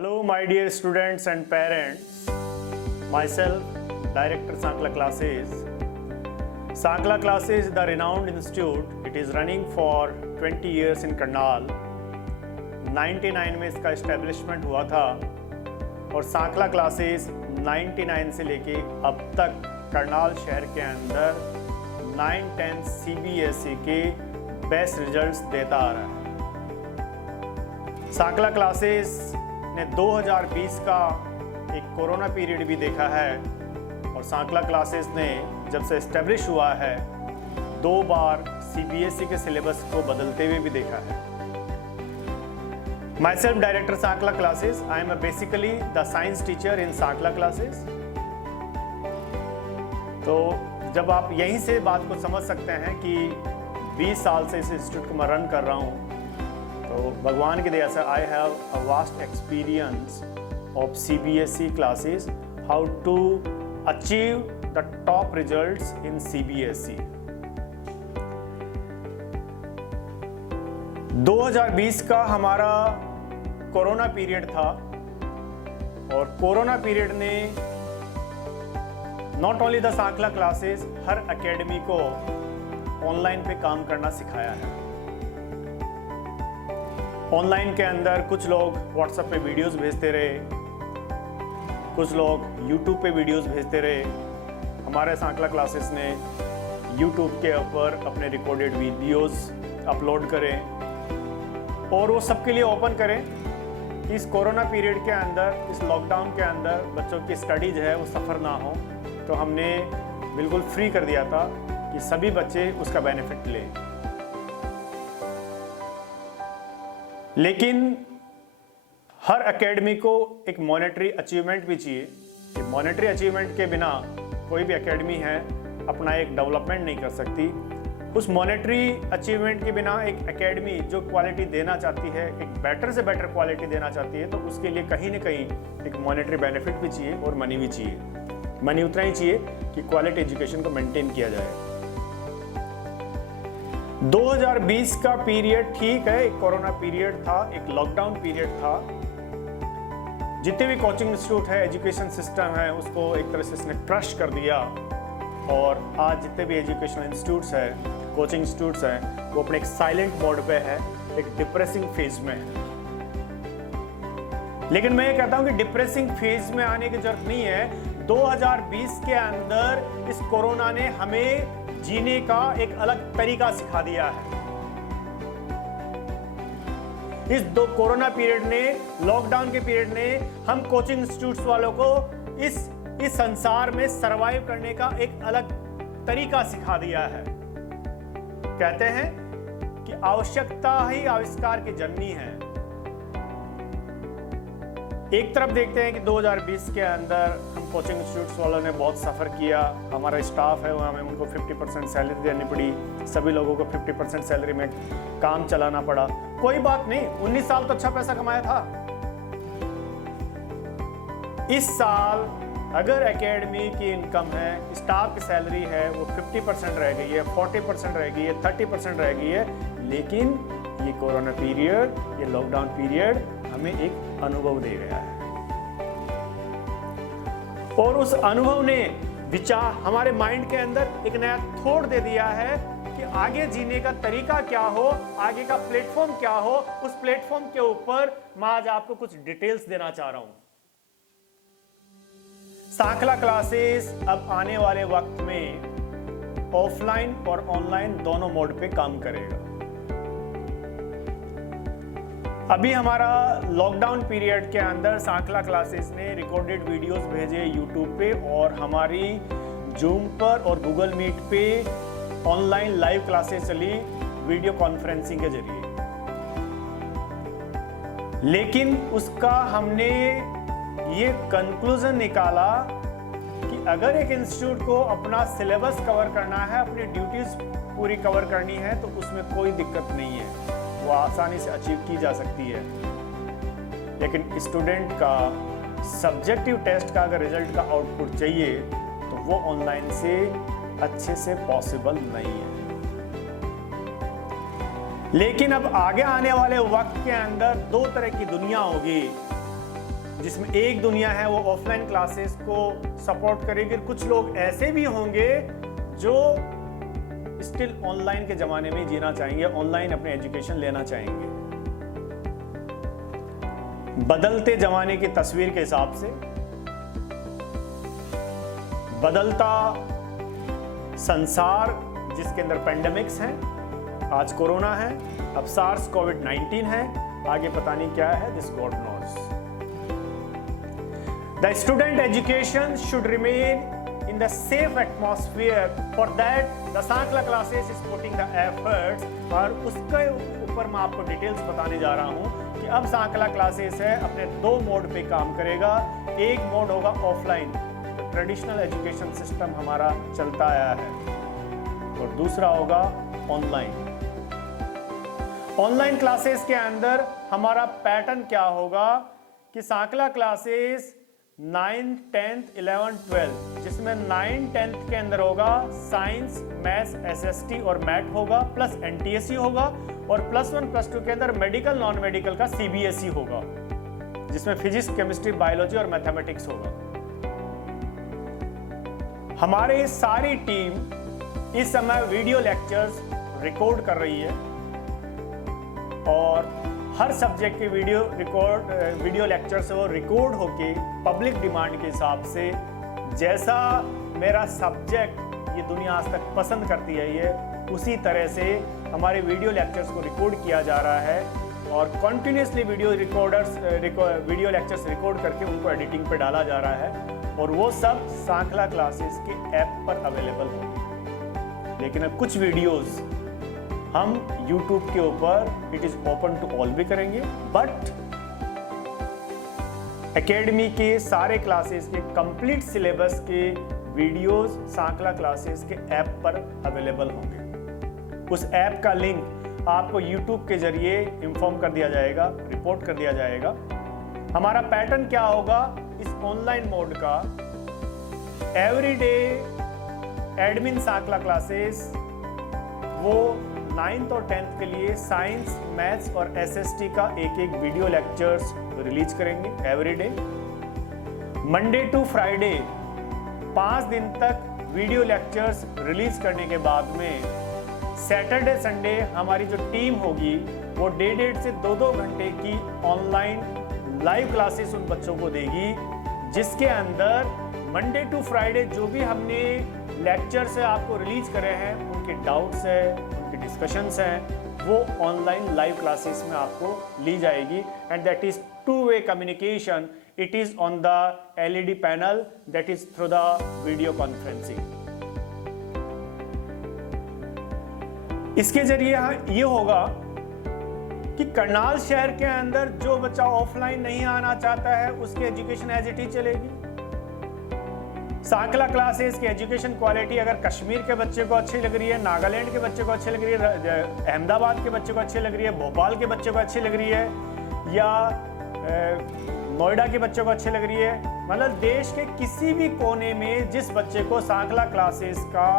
Hello, my dear students and parents. Myself, Director Sankla Classes. Sankla Classes is the renowned institute. It is running for 20 years in Karnal. 99 में इसका establishment हुआ था और सांकला classes 99 से लेके अब तक करनाल शहर के अंदर 9-10 CBSE के बेस्ट रिजल्ट्स देता आ रहा है। सांकला क्लासेस ने 2020 का एक कोरोना पीरियड भी देखा है और सांकला क्लासेस ने जब से एस्टेब्लिश हुआ है 2 बार CBSE के सिलेबस को बदलते हुए भी देखा है। Myself, Director Sankla Classes. I am basically the science teacher in Sankla Classes. तो जब आप यहीं से बात को समझ सकते हैं कि 20 साल से इस इंस्टीट्यूट को मैं रन कर रहा हूँ, तो भगवान की दया से I have a vast experience of CBSE classes, how to achieve the top results in CBSE. 2020 का हमारा कोरोना पीरियड था और कोरोना पीरियड ने not only the Sankhla classes her academy को ऑनलाइन पे काम करना सिखाया है। ऑनलाइन के अंदर कुछ लोग व्हाट्सएप पे वीडियोस भेजते रहे, कुछ लोग यूट्यूब पे वीडियोस भेजते रहे। हमारे सांकला क्लासेस ने यूट्यूब के ऊपर अपने रिकॉर्डेड वीडियोस अपलोड करें और वो सबके लिए ओपन करें कि इस कोरोना पीरियड के अंदर, इस लॉकडाउन के अंदर बच्चों की स्टडीज है वो सफ़र ना हो। तो हमने बिल्कुल फ्री कर दिया था कि सभी बच्चे उसका बेनिफिट लें। लेकिन हर एकेडमी को एक मॉनेटरी अचीवमेंट भी चाहिए कि मॉनेटरी अचीवमेंट के बिना कोई भी एकेडमी है अपना एक डेवलपमेंट नहीं कर सकती। उस मॉनेटरी अचीवमेंट के बिना एक एकेडमी जो क्वालिटी देना चाहती है, एक बेटर से बेटर क्वालिटी देना चाहती है, तो उसके लिए कहीं ना कहीं एक मॉनेटरी बेनिफिट भी चाहिए और मनी भी चाहिए। मनी उतना ही चाहिए कि क्वालिटी एजुकेशन को मेंटेन किया जाए। 2020 का पीरियड ठीक है, एक कोरोना पीरियड था, एक लॉकडाउन पीरियड था। जितने भी कोचिंग इंस्टीट्यूट है, एजुकेशन सिस्टम है, उसको एक तरह से इसने क्रश कर दिया और आज जितने भी एजुकेशनल इंस्टीट्यूट्स है, कोचिंग इंस्टीट्यूट्स हैं, वो अपने एक साइलेंट मोड पे है, एक डिप्रेसिंग फेज में है। लेकिन मैं ये कहता हूं कि डिप्रेसिंग फेज में आने की जरूरत नहीं है। 2020 के अंदर इस कोरोना ने हमें जीने का एक अलग तरीका सिखा दिया है। इस कोरोना पीरियड ने, लॉकडाउन के पीरियड ने हम कोचिंग इंस्टीट्यूट्स वालों को इस संसार में सरवाइव करने का एक अलग तरीका सिखा दिया है। कहते हैं कि आवश्यकता ही आविष्कार की जननी है। एक तरफ देखते हैं कि 2020 के अंदर हम कोचिंग इंस्टीट्यूट्स वालों ने बहुत सफ़र किया। हमारा स्टाफ है, हमें उनको 50% सैलरी देनी पड़ी, सभी लोगों को 50% सैलरी में काम चलाना पड़ा। कोई बात नहीं, 19 साल तो अच्छा पैसा कमाया था। इस साल अगर एकेडमी की इनकम है, स्टाफ की सैलरी है, वो 50% रह गई है, 40% रह गई है, 30% रह गई है, लेकिन ये कोरोना पीरियड, ये लॉकडाउन पीरियड हमें एक अनुभव दे गया है और उस अनुभव ने विचार हमारे माइंड के अंदर एक नया थॉट दे दिया है कि आगे जीने का तरीका क्या हो, आगे का प्लेटफॉर्म क्या हो। उस प्लेटफॉर्म के ऊपर मैं आज आपको कुछ डिटेल्स देना चाह रहा हूं। सांकला क्लासेस अब आने वाले वक्त में ऑफलाइन और ऑनलाइन दोनों मोड पे काम करेगा। अभी हमारा लॉकडाउन पीरियड के अंदर सांकला क्लासेस ने रिकॉर्डेड वीडियोस भेजे यूट्यूब पे और हमारी जूम पर और गूगल मीट पे ऑनलाइन लाइव क्लासेस चली वीडियो कॉन्फ्रेंसिंग के जरिए। लेकिन उसका हमने ये कंक्लूजन निकाला कि अगर एक इंस्टीट्यूट को अपना सिलेबस कवर करना है, अपनी ड्यूटीज पूरी कवर करनी है, तो उसमें कोई दिक्कत नहीं है, वो आसानी से अचीव की जा सकती है। लेकिन स्टूडेंट का सब्जेक्टिव टेस्ट का अगर रिजल्ट का आउटपुट चाहिए तो वो ऑनलाइन से अच्छे से पॉसिबल नहीं है। लेकिन अब आगे आने वाले वक्त के अंदर दो तरह की दुनिया होगी। जिसमें एक दुनिया है वो ऑफलाइन क्लासेस को सपोर्ट करेगी, कुछ लोग ऐसे भी होंगे जो स्टिल ऑनलाइन के जमाने में जीना चाहेंगे, ऑनलाइन अपने एजुकेशन लेना चाहेंगे। बदलते जमाने की तस्वीर के हिसाब से, बदलता संसार जिसके अंदर पेंडेमिक्स हैं, आज कोरोना है, अब सार्स कोविड-19 है, आगे पता नहीं क्या है, this God knows. The student education should remain in the safe atmosphere. For that the Sankhla classes is putting the efforts, और उसके ऊपर मैं आपको डिटेल्स बताने जा रहा हूं कि अब सांकला क्लासेस है अपने दो मोड पे काम करेगा। एक मोड होगा ऑफलाइन, ट्रेडिशनल एजुकेशन सिस्टम हमारा चलता आया है, और दूसरा होगा ऑनलाइन। ऑनलाइन क्लासेस के अंदर हमारा पैटर्न क्या होगा कि सांकला classes 9th, 10th, 11th, 12th, जिसमें 9th, 10th के अंदर होगा साइंस, मैथ्स, एसएसटी और मैथ होगा, प्लस एनटीएससी होगा, और +1, +2 के अंदर मेडिकल, नॉन मेडिकल का सीबीएसई होगा, जिसमें फिजिक्स, केमिस्ट्री, बायोलॉजी और मैथमेटिक्स होगा। हमारी सारी टीम इस समय वीडियो लेक्चर्स रिकॉर्ड कर रही है, और हर सब्जेक्ट के वीडियो लेक्चर से वो रिकॉर्ड होके पब्लिक डिमांड के हिसाब से, जैसा मेरा सब्जेक्ट ये दुनिया आज तक पसंद करती है, ये उसी तरह से हमारे वीडियो लेक्चर्स को रिकॉर्ड किया जा रहा है, और कॉन्टिन्यूसली वीडियो लेक्चर्स रिकॉर्ड करके उनको एडिटिंग पे डाला जा रहा है, और वो सब सांकला क्लासेस के ऐप पर अवेलेबल होंगे। लेकिन अब कुछ वीडियोस हम YouTube के ऊपर it is open to all भी करेंगे, बट एकेडमी के सारे क्लासेस के कंप्लीट सिलेबस के वीडियोस सांकला क्लासेस के ऐप पर अवेलेबल होंगे। उस ऐप का लिंक आपको YouTube के जरिए इंफॉर्म कर दिया जाएगा, रिपोर्ट कर दिया जाएगा। हमारा पैटर्न क्या होगा इस ऑनलाइन मोड का, एवरीडे एडमिन सांकला क्लासेस वो 9th और 10th के लिए साइंस, मैथ्स और एसएसटी का एक वीडियो लेक्चर्स रिलीज करेंगे एवरीडे। मंडे टू फ्राइडे 5 दिन तक वीडियो लेक्चर्स रिलीज करने के बाद में सैटरडे संडे हमारी जो टीम होगी वो 1.5 से 2 घंटे की ऑनलाइन लाइव क्लासेस उन बच्चों को देगी, जिसके अंदर मंडे टू फ्राइडे जो भी हमने लेक्चर्स है आपको रिलीज करे हैं, उनके डाउट्स है, डिस्कशंस हैं, वो ऑनलाइन लाइव क्लासेस में आपको ली जाएगी, and that is 2-way communication. It is on the LED panel, that is through the video conferencing. इसके जरिए ये होगा कि करनाल शहर के अंदर जो बच्चा ऑफलाइन नहीं आना चाहता है उसकी एजुकेशन एज इट इज चलेगी। सांकला क्लासेस की एजुकेशन क्वालिटी अगर कश्मीर के बच्चे को अच्छी लग रही है, नागालैंड के बच्चे को अच्छी लग रही है, अहमदाबाद के बच्चे को अच्छी लग रही है, भोपाल के बच्चे को अच्छी लग रही है, या नोएडा के बच्चे को अच्छी लग रही है, मतलब देश के किसी भी कोने में जिस बच्चे को सांकला क्लासेस का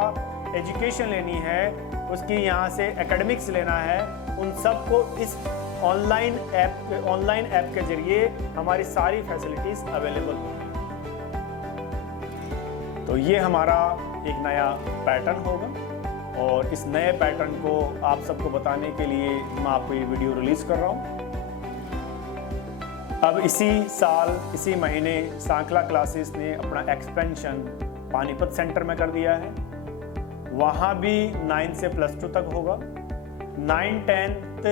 एजुकेशन लेनी है, उसकी यहाँ से एकेडमिक्स लेना है, उन सबको इस ऑनलाइन ऐप के जरिए हमारी सारी फैसिलिटीज अवेलेबल होंगी। तो ये हमारा एक नया पैटर्न होगा, और इस नए पैटर्न को आप सबको बताने के लिए मैं आपको ये वीडियो रिलीज कर रहा हूँ। अब इसी साल इसी महीने सांकला क्लासेस ने अपना एक्सपेंशन पानीपत सेंटर में कर दिया है, वहाँ भी 9 से +2 तक होगा। 9, 10th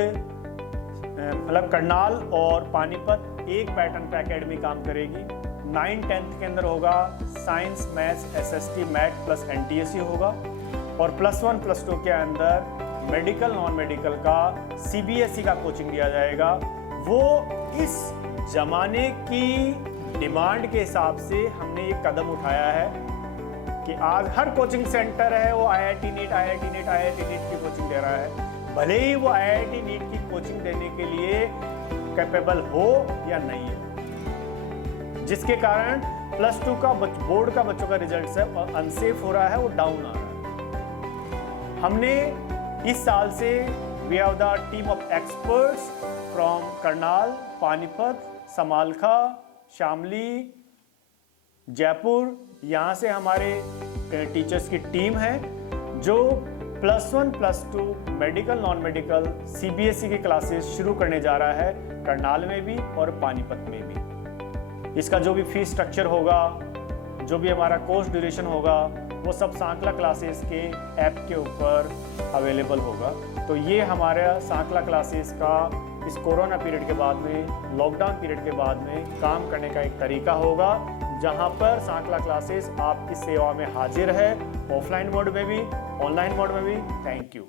मतलब करनाल और पानीपत एक पैटर्न पे एकेडमी काम करेगी। 9, 10th के अंदर होगा science, maths, SST, math plus NTSC होगा, और +1, +2 के अंदर मेडिकल, नॉन मेडिकल का सीबीएसई का कोचिंग दिया जाएगा। वो इस जमाने की डिमांड के हिसाब से हमने ये कदम उठाया है कि आज हर कोचिंग सेंटर है वो आईआईटी नीट की कोचिंग दे रहा है, भले ही वो आईआईटी नीट की कोचिंग देने के लिए कैपेबल हो या नहीं है, जिसके कारण +2 का बोर्ड का बच्चों का रिजल्ट है और अनसेफ हो रहा है, वो डाउन आ रहा है। हमने इस साल से we have the team of experts from Karnal, Panipat, Samalkha, Shamli, Jaipur, यहाँ से हमारे टीचर्स की टीम है जो +1 +2 मेडिकल नॉन मेडिकल CBSE की क्लासेस शुरू करने जा रहा है, करनाल में भी और पानीपत में भी। इसका जो भी फीस स्ट्रक्चर होगा, जो भी हमारा कोर्स ड्यूरेशन होगा, वो सब सांकला क्लासेस के ऐप के ऊपर अवेलेबल होगा। तो ये हमारा सांकला क्लासेस का इस कोरोना पीरियड के बाद में, लॉकडाउन पीरियड के बाद में काम करने का एक तरीका होगा, जहां पर सांकला क्लासेस आपकी सेवा में हाजिर है, ऑफलाइन मोड में भी, ऑनलाइन मोड में भी। Thank you.